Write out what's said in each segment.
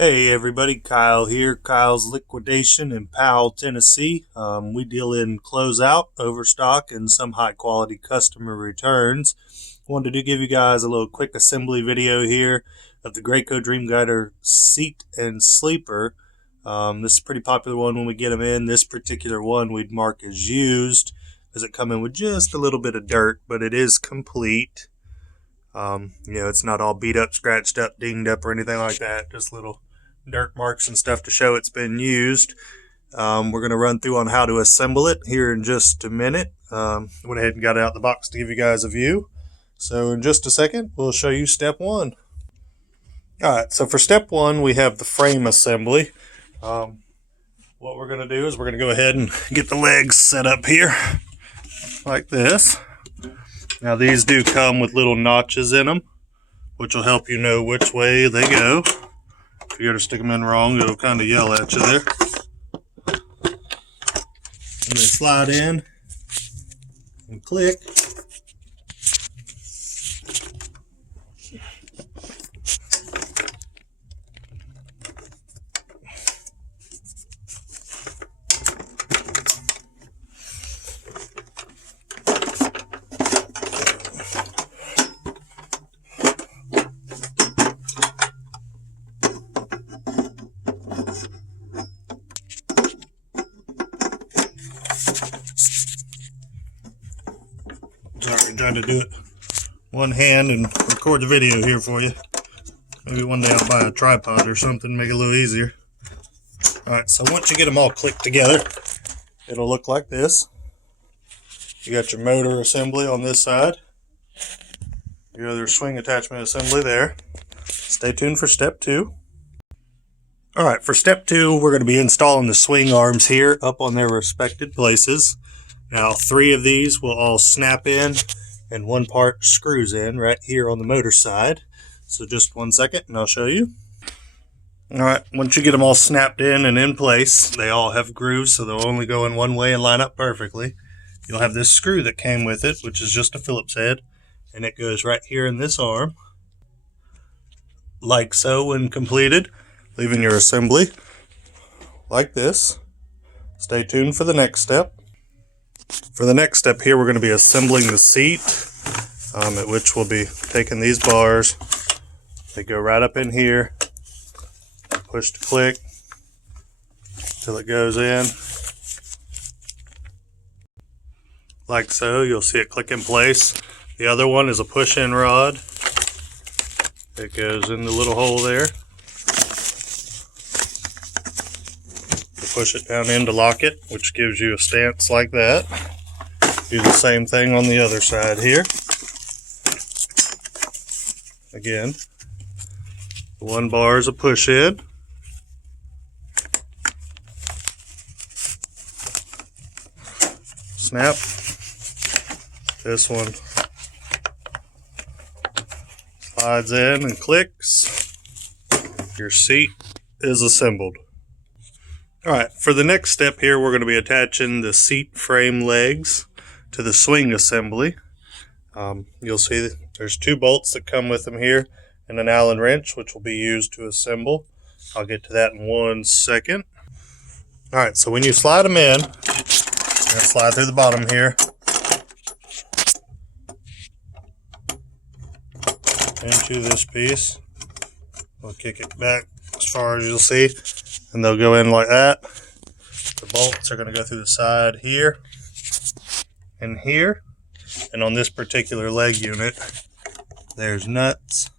Hey everybody, Kyle here, Kyle's Liquidation in Powell, Tennessee. We deal in closeout, overstock, and some high quality customer returns. Wanted to give you guys a little quick assembly video here of the Graco Dreamglider Seat and Sleeper. This is a pretty popular one when we get them in. This particular one we'd mark as used because it come in with just a little bit of dirt, but it is complete. It's not all beat up, scratched up, dinged up, or anything like that. Just little dirt marks and stuff to show it's been used. We're going to run through on how to assemble it here in just a minute. Went ahead and got it out of the box to give you guys a view. So in just a second, we'll show you step one. Alright, so for step one, we have the frame assembly. What we're going to do is we're going to go ahead and get the legs set up here like this. Now these do come with little notches in them, which will help you know which way they go. If you go to stick them in wrong, it'll kind of yell at you there. And they slide in and click. Sorry, I'm trying to do it one hand and record the video here for you. Maybe one day I'll buy a tripod or something, make it a little easier. Alright, so once you get them all clicked together, it'll look like this. You got your motor assembly on this side, your other swing attachment assembly there. Stay tuned for step two. Alright, for step two, we're going to be installing the swing arms here up on their respected places. Now, 3 of these will all snap in, and one part screws in right here on the motor side. So just 1 second, and I'll show you. Alright, once you get them all snapped in and in place, they all have grooves, so they'll only go in one way and line up perfectly. You'll have this screw that came with it, which is just a Phillips head, and it goes right here in this arm, like so when completed, leaving your assembly like this. Stay tuned for the next step. For the next step here, we're going to be assembling the seat, at which we'll be taking these bars. They go right up in here, push to click till it goes in. Like so, you'll see it click in place. The other one is a push-in rod. It goes in the little hole there. Push it down in to lock it, which gives you a stance like that. Do the same thing on the other side here. Again, one bar is a push in. Snap. This one slides in and clicks. Your seat is assembled. Alright, for the next step here, we're going to be attaching the seat frame legs to the swing assembly. You'll see that there's 2 bolts that come with them here and an Allen wrench, which will be used to assemble. I'll get to that in 1 second. Alright, so when you slide them in, you're going to slide through the bottom here into this piece. We'll kick it back as far as you'll see, and they'll go in like that. The bolts are going to go through the side here and here, and on this particular leg unit there's nuts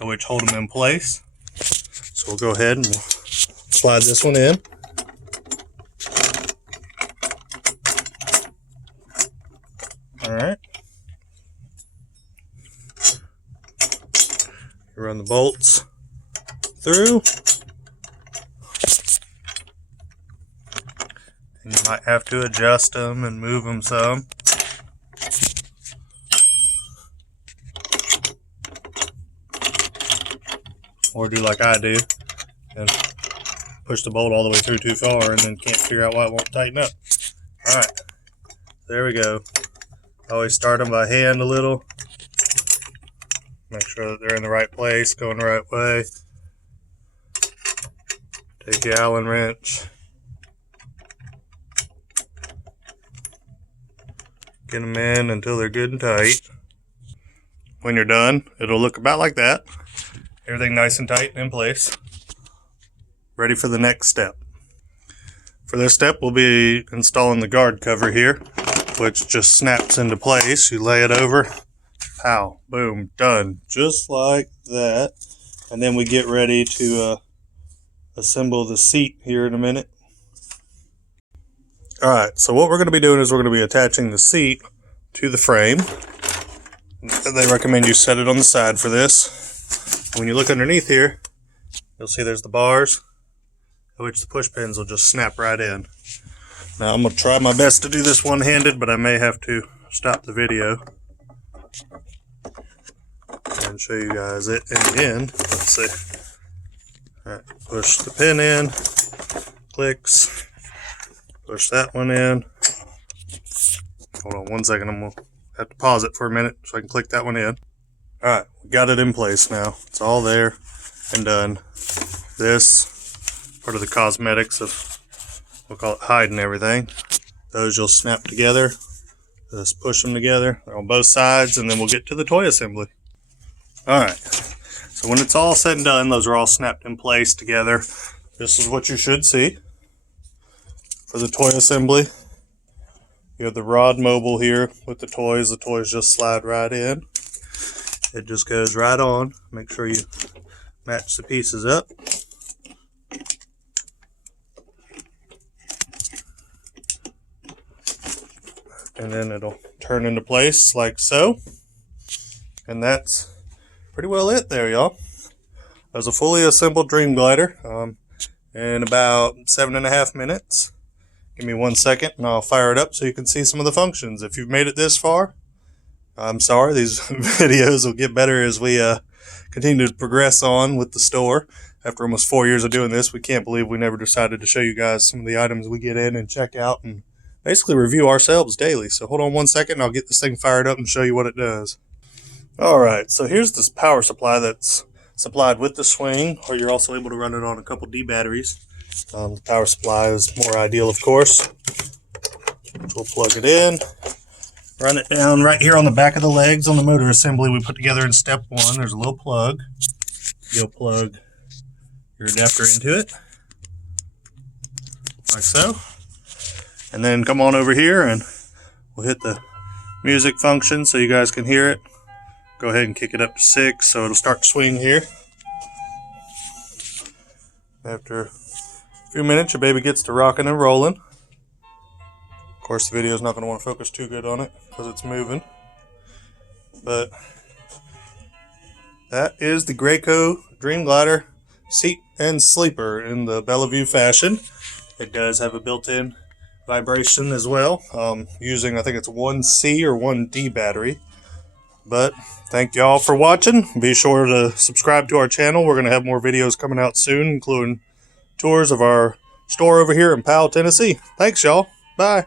which hold them in place. So we'll go ahead and we'll slide this one in. Alright, you run the bolts through. And you might have to adjust them and move them some. Or do like I do and push the bolt all the way through too far and then can't figure out why it won't tighten up. Alright, there we go. Always start them by hand a little. Make sure that they're in the right place, going the right way. Take your Allen wrench. Get them in until they're good and tight. When you're done, it'll look about like that. Everything nice and tight and in place. Ready for the next step. For this step, we'll be installing the guard cover here, which just snaps into place. You lay it over, pow, boom, done. Just like that. And then we get ready to assemble the seat here in a minute. Alright, so what we're going to be doing is we're going to be attaching the seat to the frame. They recommend you set it on the side for this. When you look underneath here, you'll see there's the bars, which the push pins will just snap right in. Now I'm going to try my best to do this one-handed, but I may have to stop the video and show you guys it in the end. Let's see. Alright, push the pin in, clicks, push that one in. Hold on one second, I'm going to have to pause it for a minute so I can click that one in. Alright, we got it in place now. It's all there and done. This part of the cosmetics of, we'll call it hiding everything. Those you'll snap together. Just push them together. They're on both sides, and then we'll get to the toy assembly. Alright, so when it's all said and done, those are all snapped in place together. This is what you should see. For the toy assembly, you have the rod mobile here with the toys. The toys just slide right in. It just goes right on. Make sure you match the pieces up. And then it'll turn into place like so. And that's pretty well it there, y'all. There's a fully assembled Dreamglider in about 7.5 minutes. Give me 1 second and I'll fire it up so you can see some of the functions. If you've made it this far, I'm sorry. These videos will get better as we continue to progress on with the store. After almost 4 years of doing this, we can't believe we never decided to show you guys some of the items we get in and check out and basically review ourselves daily. So hold on 1 second and I'll get this thing fired up and show you what it does. Alright, so here's this power supply that's supplied with the swing, or you're also able to run it on a couple D batteries. The power supply is more ideal, of course. We'll plug it in, run it down right here on the back of the legs on the motor assembly we put together in step 1. There's a little plug. You'll plug your adapter into it, like so. And then come on over here and we'll hit the music function so you guys can hear it. Go ahead and kick it up to 6 so it'll start to swing here. After a few minutes, your baby gets to rocking and rolling. Of course, the video is not going to want to focus too good on it because it's moving. But that is the Graco Dreamglider Seat and Sleeper in the Bellevue fashion. It does have a built-in vibration as well, using I think it's 1C or 1D battery. But thank y'all for watching. Be sure to subscribe to our channel. We're going to have more videos coming out soon, including tours of our store over here in Powell, Tennessee. Thanks, y'all. Bye.